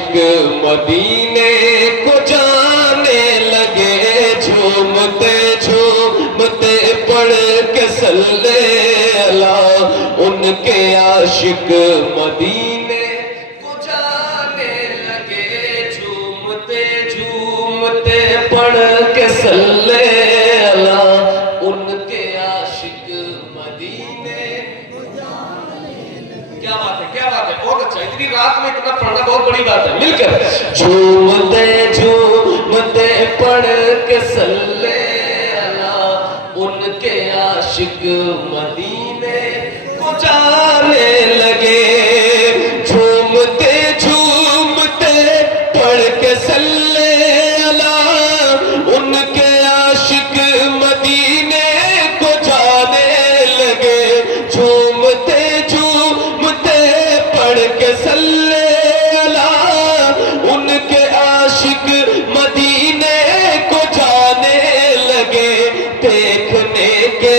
आशिक मदीने को जाने लगे, झूमते झूमते पढ़ के सल्ले अला। उनके आशिक मदीने को जाने लगे, झूमते झूमते पढ़ के सल्ले अला। उनके आशिक मदीने को जाने लगे। क्या बात है, क्या बात है, बहुत अच्छा। इतनी रात में इतना पढ़ना बहुत बड़ी बात है। मिलकर झूमते झूमते पढ़ के सल्ले अला। उनके आशिक मदीने को जाने लगे, झूमते झूमते पढ़ के सल्ले अला। उनके आशिक मदीने को जाने लगे, झूमते झूमते पढ़ के सल्ले अला। उनके आशिक मदीने को जाने लगे, देखने के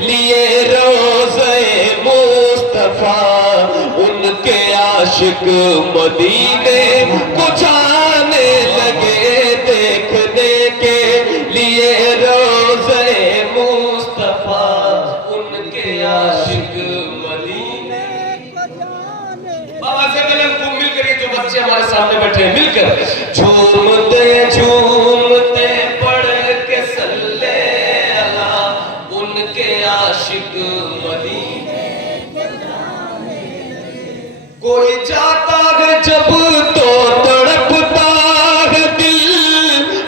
लिए रोज़े मुस्तफा। उनके आशिक मदीने को जाने लगे, देखने के लिए रोज़े मुस्तफा। उनके आशिक मदीने को जाने। बाबा से मिलन खूब मिलकर, ये जो बच्चे हमारे सामने बैठे हैं, मिलकर झूमते झूमते पढ़ के सल्ले अला। उनके आशिक मदीने को जाने लगे। कोई जाता है जब तो तड़पता है दिल,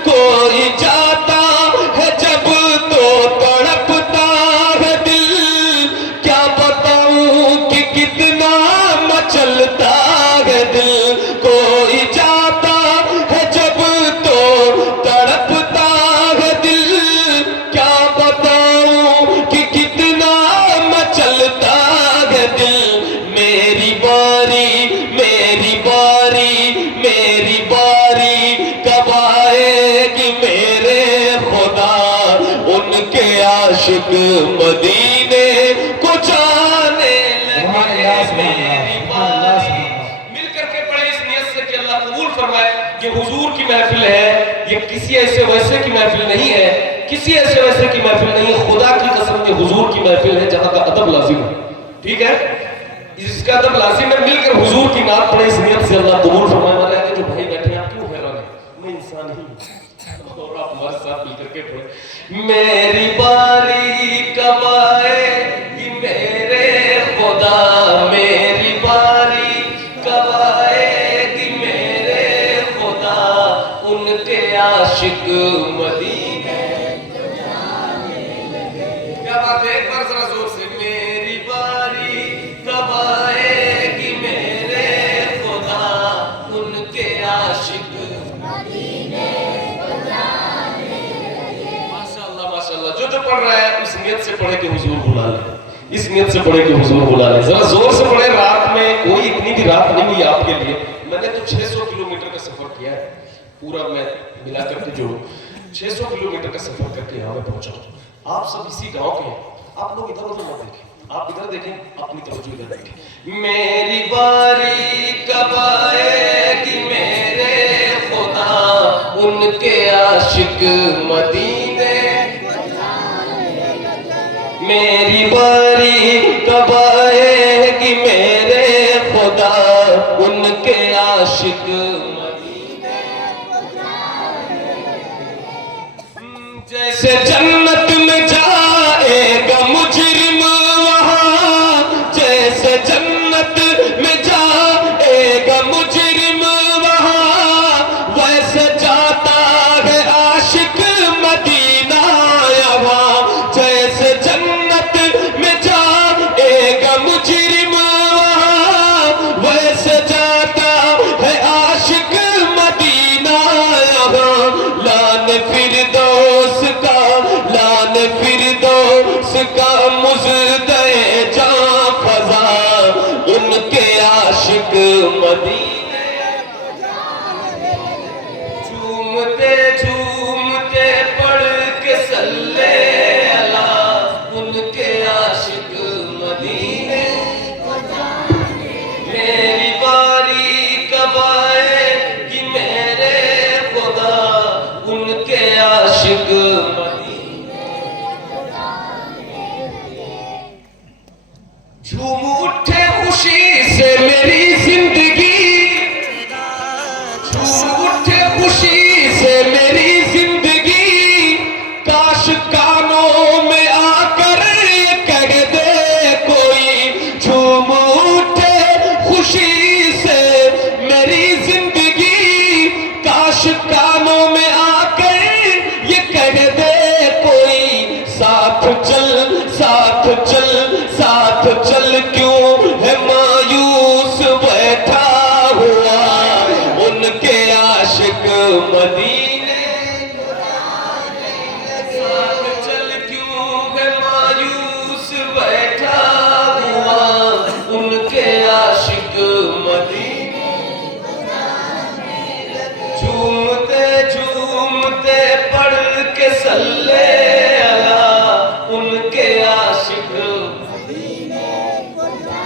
कोई जाता है जब तो तड़पता है दिल। क्या बताऊं कि कितना मचलता है दिल। कोई जाता है जब तो तड़पता है दिल, क्या बताऊं कि कितना मचलता है दिल। मेरी बारी मेरी बारी मेरी बारी कब आएगी मेरे खुदा। उनके आशिक मदीने को जाने लगे, मेरी बारी। मिलकर के पढ़े इस नियत से कि अल्लाह कबूल फरमाए। ये हुजूर की महफिल है, ये किसी ऐसे वैसे की महफिल नहीं है, किसी ऐसे वैसे की महफिल नहीं है। खुदा की कसम ये हुजूर की महफिल है जहां का अदब लाजिम है। ठीक है, इसका अदब लाजिम है। मिलकर हुजूर की नात पढ़े इस नियत से, अल्लाह कबूल फरमाए। वाला जो भाई बैठे हैं, आप क्यों हैरान हैं? मैं इंसान ही हूं और आप हमारे साथ मिलकर के पढ़े। मेरी बारी कब आएगी मेरे खुदा, मेरी बारी कब आएगी मेरे खुदा। उनके आशिक मदीने को जाने लगे। क्या बात है, एक बार जरा जोर से। मेरी बारी कब आएगी मेरे खुदा। उनके आशिक मदीने को जाने लगे। माशाअल्लाह माशाअल्लाह। जो जो पढ़ रहा है उस नियत से पढ़े कि हुजूर बुला ले, इस नियत से पढ़े कि हुजूर बुला ले। जरा जोर से पढ़े। रात में कोई इतनी भी रात नहीं हुई आपके लिए। मैंने तो 600 किलोमीटर का सफर किया है, पूरा मैं मिला करके जो 600 किलोमीटर का सफर करके यहाँ मैं पहुंचा हूँ। आप सब इसी गांव के हैं। आप लोग इधर उधर मत देखें, आप इधर देखें, अपनी तवज्जो इधर देखें। मेरी बारी कब आएगी मेरे खुदा। उनके आशिक मदीने को जाने लगे। मेरी बारी कब आएगी मेरे खुदा। उनके आशिक मदीने को जाने लगे। जैसे जन्नत में जाएगा मुजरिम वहां, जैसे जन्नत में जाएगा मुजरिम वहां, वैसे जाता है आशिक मदीना यहाँ। जैसे जन्नत में जाएगा मुजरिम वहां, वैसे जाता है आशिक मदीना यहाँ। लान फिरदौस का, लान फिरदौस का मुज़दे जां फज़ा। उनके आशिक मदीने को जाने लगे। झूमते झूमते पढ़ के सल्ले अला। उनके आशिक मदीने को जाने लगे। आशिक झूम उठे खुशी से मेरी जिंदगी, झूम उठे खुशी से मेरी जिंदगी, काश कानों में आकर ये कह दे कोई, झूम उठे खुशी से मेरी जिंदगी, काश कानों में आकर ये कह दे कोई, साथ चल साथ चल साथ चल, क्यों है मायूस बैठा हुआ उनके आशिक मदीने, साथ चल क्यों है मायूस बैठा हुआ उनके आशिक मदीने, झूमते झूमते पढ़ के सल्ले अला उनके आशिक।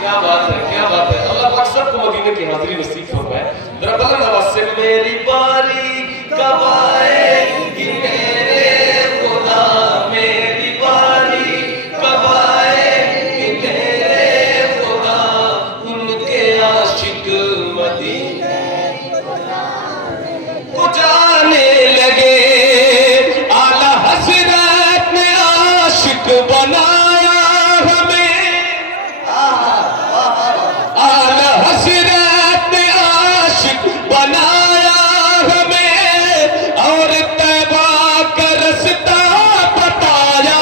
क्या बात है, क्या बात है। अल्लाह पाक सबको मदीने की हाजिरी नसीब फरमाए। जरा बुलंद आवाज से मेरी बारी कब आएगी मेरे खुदा, मेरी बारी कब आएगी मेरे खुदा उनके आशिक मदीने को जाने लगे। आला हज़रत ने आशिक बनाया हमें, आला हज़रत ने आशिक बनाया हमें, और तैबा का रास्ता बताया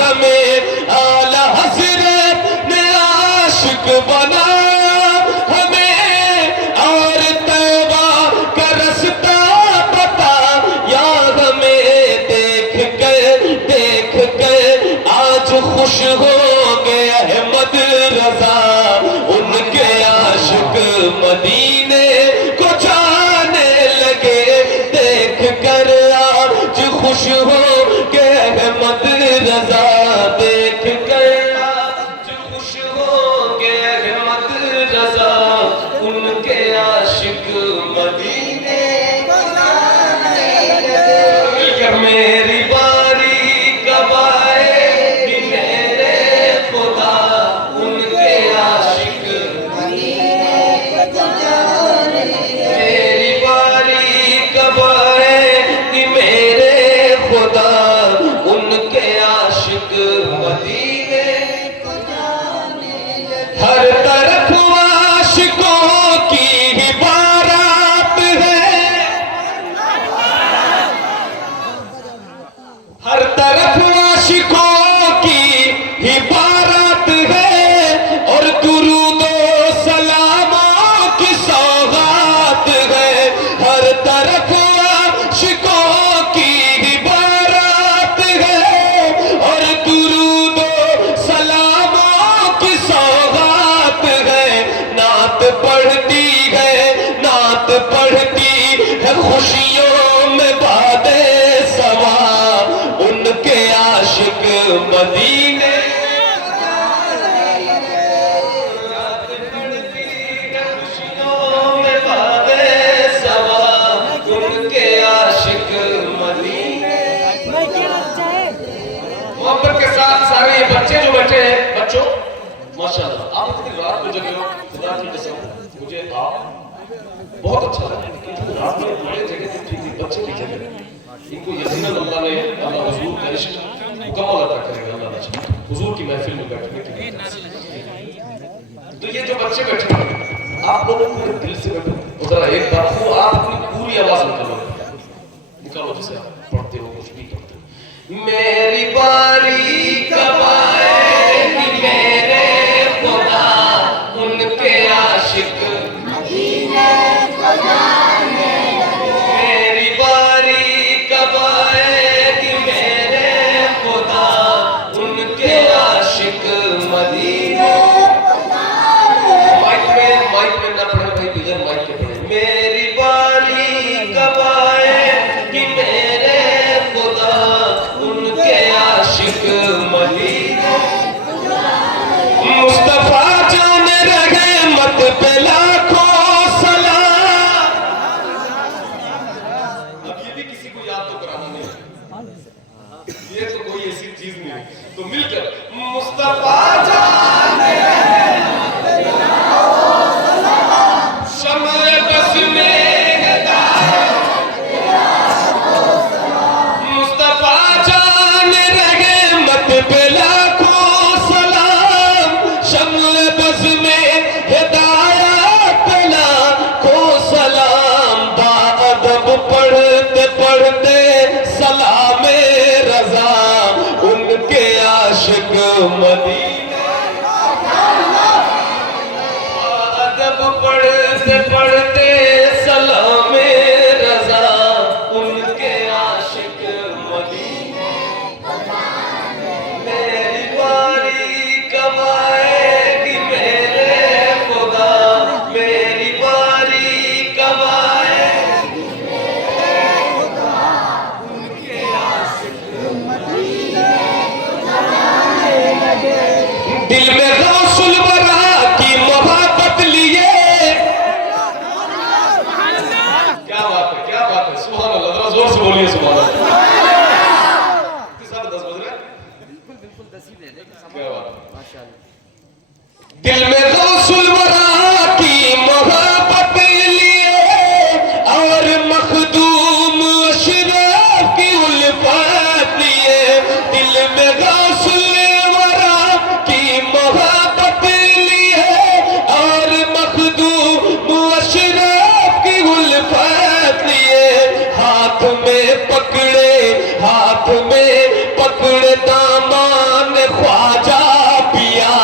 हमें। आला हज़रत ने आशिक बनाया हमें, और तैबा का रास्ता बताया हमें। देख कर आज खुश हो गए अहमद रजा उनके आशिक मदीने को जाने लगे। देख कर आज खुश हो गए अहमद रजा, देख कर आज खुश हो गए अहमद रजा उनके आशिक मदीने को जाने लगे। मिलकर मेरी बारी कब आएगी मेरे खुदा उनके आशिक मदीने को जाने लगे। मेरी बारी कब आएगी मेरे खुदा उनके आशिक मदीने को जाने लगे। हर तरफ आशिकों की ही बारात है, हर तरफ आशिकों की ही बारात है, और दुरूदो सलामों की सौगात है। हर तरफ आशिकों की ही बारात है, और दुरूदो सलामों की सौगात है। नात पढ़ती है, नात पढ़ती है खुशियों में बादे सवा उनके आशिक मदीने, नात पढ़ती है खुशियों में बादे सवा उनके आशिक मदीने। मोहब्बत के साथ सारे ये बच्चे जो बैठे हैं, बच्चों माशाल्लाह आप इतनी रात को जगे हो, खुदा की कसम मुझे आप बहुत अच्छा लगा। रात में बड़े जगह पे ठीक बच्चे की जगह इनको यकीनन अल्लाह ने अल्लाह हुजूर का इश्क मुकम्मल अता करेगा। अल्लाह ने हुजूर की महफिल में बैठने के लिए। तो ये जो बच्चे बैठे हैं आप लोग पूरे दिल से बैठो, जरा एक बार वो आप अपनी पूरी आवाज निकालो, निकालो जैसे आप पढ़ते हो कुछ भी करते हो। मेरी बारी कब आएगी मेरे खुदा उनके आशिक मदीने को जाने लगे। मेरी बारी कब आएगी मेरे खुदा उनके आशिक मदीने को जाने लगे। माइक में ना पढ़े भाई, बिगैर माइक के पढ़े। मेरी बारी कब आएगी मेरे खुदा उनके ये तो कोई ऐसी चीज नहीं है। तो मिलकर मुस्तफा जाने शम्ल बस में मुस्तफा जाने रहे मत पे लाखों सलाम। शम्ल बस में हिदायत लाखों सलाम। बाअदब पढ़ते पढ़ते सलामे रजा उनके आशिक मदीने। बाअदब पढ़ते पढ़ते सलामे रजा उनके आशिक मदीने। मेरी बारी कब आएगी मेरे खुदा, मेरी बारी कब आएगी उनके आशिक मदीने। दिल में गौसुल बरा की मोहब्बत लिए। क्या बात है, क्या बात है, सुभान अल्लाह। जरा जोर से बोलिए सुभान अल्लाह। किस 10 बज रहे? बिल्कुल 10 ही दे दे। क्या बात है, माशाअल्लाह। दिल में गौसुल बरा की मोहब्बत लिए और मखदूम अशरफ की उल्फत लिए। दिल में गौसुल बरा की मोहब्बत लिए और मखदूम अशरफ की उल्फत लिए। हाथ में पकड़े दामान ख्वाजा पिया।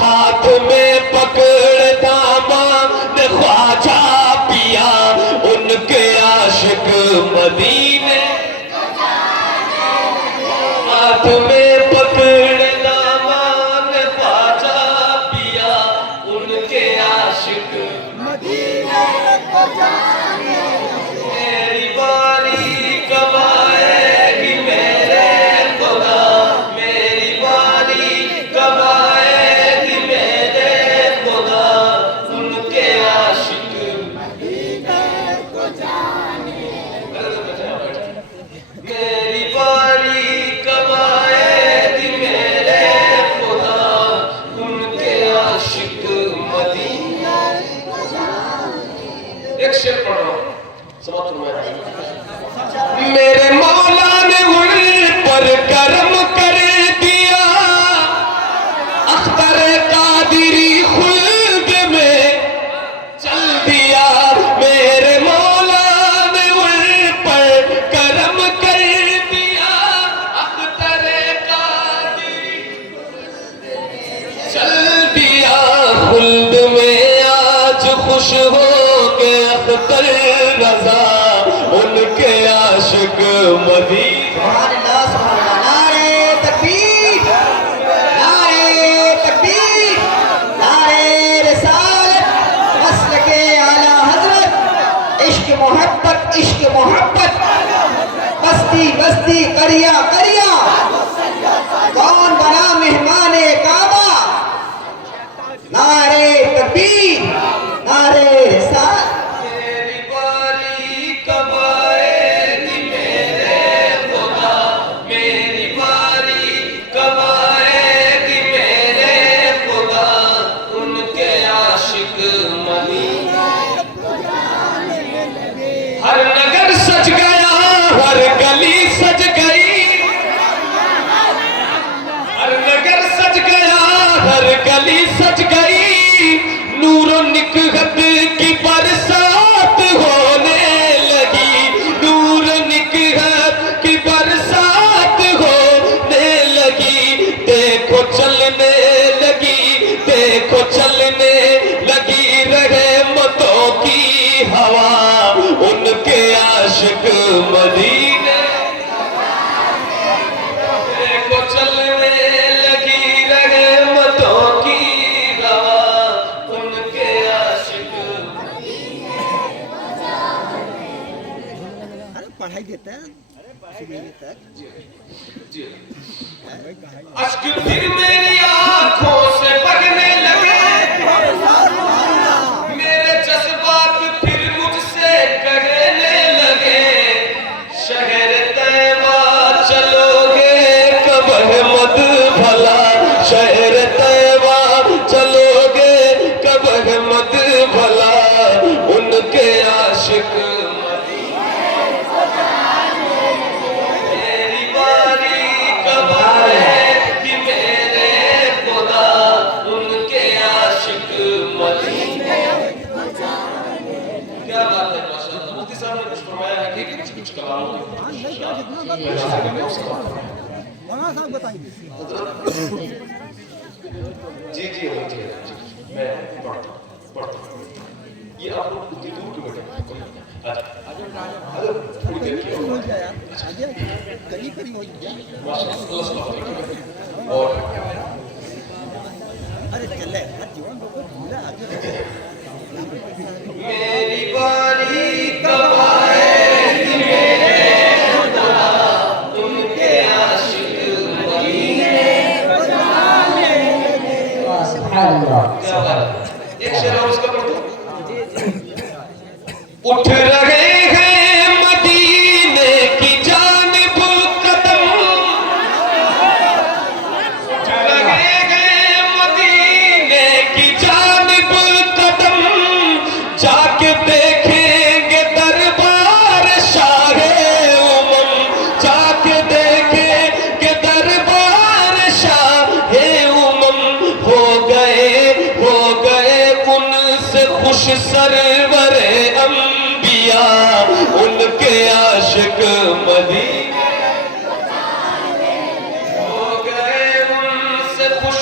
हाथ में पकड़े दामान ख्वाजा पिया। उनके आशिक मदीने। हाथ में पकड़े दामान ख्वाजा पिया। उनके आशिक मदीने को जाने। मेरी बारी कब आएगी मेरे खुदा, मेरी बारी कब आएगी मेरे खुदा। उनके आशिक मदीने को जाने। मेरी बारी कब आएगी मेरे खुदा। उनके आशिक मदीने को जाने। एक शेर पढ़ रहा हूं, समाप्त हुआ। मेरे मौला ने उन पर करम कर दिया। अख्तर कादिरी खुल्द में चल दिया। मेरे मौला ने उन पर करम कर दिया। अख्तर कादिरी चल दिया खुल्द में। आज खुश हो के अख्तर रजा उनके आशिक मदीने। सुभान अल्लाह, सुभान अल्लाह। नारे तकबीर, नारे तकबीर, नारे रिसालत, मसलके आला हजरत। इश्क मोहब्बत, इश्क मोहब्बत, बस्ती बस्ती करिया करिया। कौन बना मेहमाने काबा। नारे तकबीर, नारे रिसालत। मेरी बारी कब आएगी मेरे खुदा, मेरी बारी कब आएगी मेरे खुदा। उनके आशिक मदीने। हर नगर सज गया, हर गली सज गई। हर नगर सज गया, हर गली सज गई। नूरो निकहत की बरसात होने लगी। नूर निकहत की बरसात होने लगी। देखो चलने लगी, देखो चलने लगी रहमतों की हवा। उनके आशिक मदीने। देखो चलने लगी रहमतों की हवा। उनके आशिक पढ़ाई देता है तक। अश्क फिर मेरी आंखों से बगने लगे। मेरे जज्बात फिर मुझसे कहने लगे। शहर तैबा चलोगे मौलाना साहब बताएंगे। जी जी हो जी मैं पढ़ता हूँ। ये आप लोग उतनी दूर क्यों बैठे? थोड़ी देर की हो जाए यार, आगे करीब करीब हो जाए। और अरे चले जीवन लोग भूला आगे मेरी बारी कब आएगी मेरे खुदा, उनके आशिक मदीने बजाने लगे। सुभान अल्लाह। क्या बात है? एक शेर और उसका पढ़ो। उठ रहे हैं मदीने की जानिब कदम, उठ रहे हैं मदीने की जानिब कदम, जाके देखेंगे दरबार शाहे उमम, जाके देखेंगे दरबार शाहे उमम। हो गए उनसे खुश सरवरे अंबिया, उनके आशिक मदीने हो गए उनसे खुश